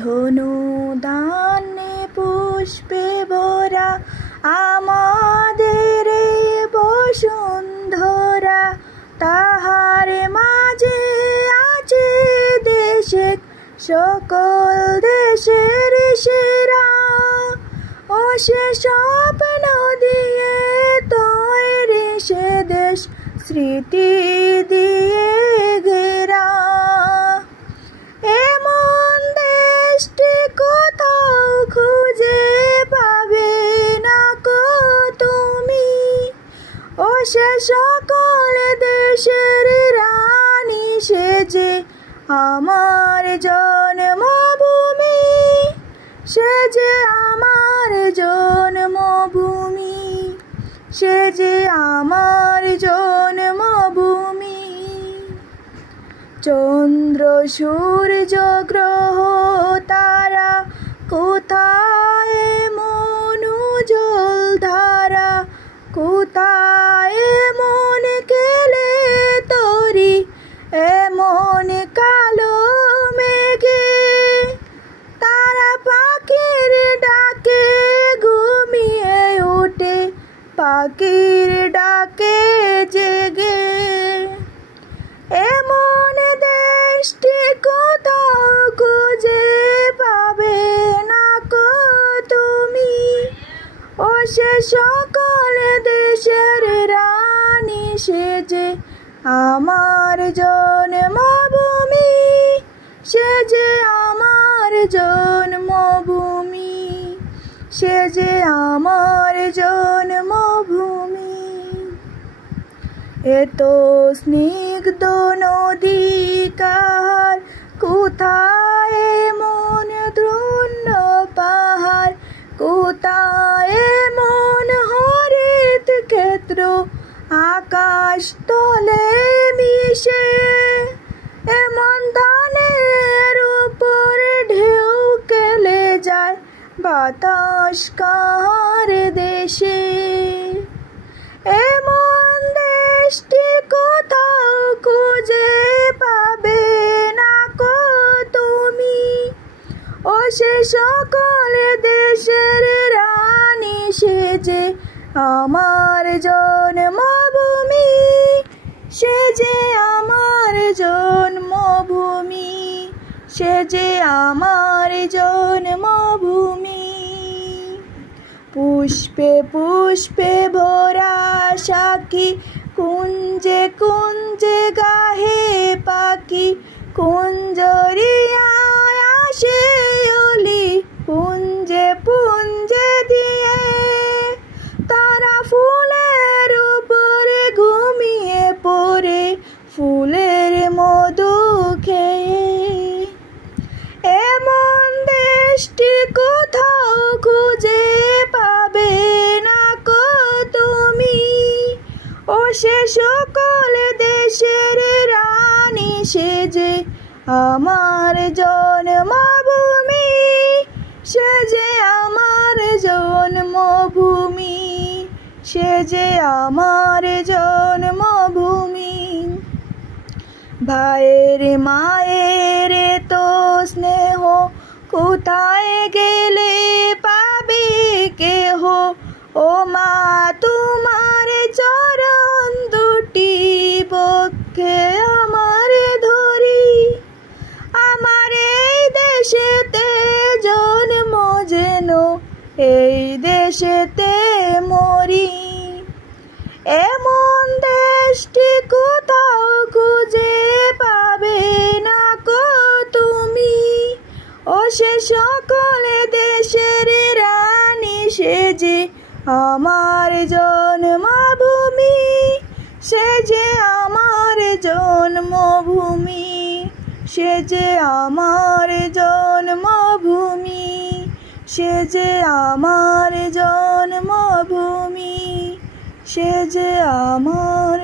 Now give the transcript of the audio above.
ধনুদানে পুষ্পে ভরা আমাদের এই বসুন্ধরা, তাহার মাঝে আছে দেশে সকল দেশের সেরা। ও সে স্বপ্ন দিয়ে তৈরি সে দেশ স্মৃতি দিয়ে ঘেরা। এমন দেশটি কোথাও খুঁজে পাবে না কো তুমি। ও সে সকল দেশের রানী সে যে আমার জন্মভূমি, সে যে আমার জন্মভূমি, সে যে আমার জন্মভূমি। চন্দ্র সূর্য গ্রহ তারা কোথায় মন উজ্জ্বল ধারা, কোথায় মন কেলে তরি এমন কালো মেঘে। তারা পাখির ডাকে ঘুমিয়ে ওঠে, পাখির ডাকে জেগে। এমন দেশটি কোথাও খুঁজে পাবে না কো তুমি। ও সে সকল দেশের রানী সে যে আমার জন্মভূমি, সে যে আমার জন্মভূমি, সে যে আমার জন্মভূমি। এত স্নিগ্ধ নদী কাহার, কোথায় মন দ্রুণ্য পাহাড়, কোথায় মন হরিত ক্ষেত্র আকাশ তলে মিশে। এমন ধানের উপরে ঢেউ কেলে যায় বাতাস কাহার দেশে। এমন দেশটি কোথাও খুঁজে পাবে না কো তুমি। ও সে সকল দেশের রানী সে যে আমার জন্মভূমি, সে যে আমার জন্মভূমি, সে যে আমার জন্মভূমি। পুষ্পে পুষ্পে ভরা সাকি, কুঞ্জে কুঞ্জে গাহে পাখি, কুঞ্জরিয়ায় আসে অলি পুঞ্জে পুঞ্জে দিয়ে। তারা ফুলের উপরে ঘুমিয়ে পড়ে, ফুলের মধু খেয়ে। এমন দেশটি কোথাও খুঁজে পাবে না কো তুমি। ও সে সকল দেশের রানী সে যে আমার জন্মভূমি, সে যে আমার জন্মভূমি, সে যে আমার জন্মভূমি। ভাইয়ের মায়ের তো স্নেহ কোথায় গেলে পাবে কেহ। ও মা তোমার চরণ দুটি বক্ষে আমার ধরি, আমার এই দেশেতে জন্ম যেন এই দেশেতে মরি। এমন দেশটি কোথাও খুঁজে পাবে না কো তুমি। ও সে সকল দেশের রানী সে যে আমার জন্মভূমি, সে যে আমার জন্মভূমি, সে যে আমার জন্মভূমি, সে যে আমার জন্মভূমি, সে যে আমার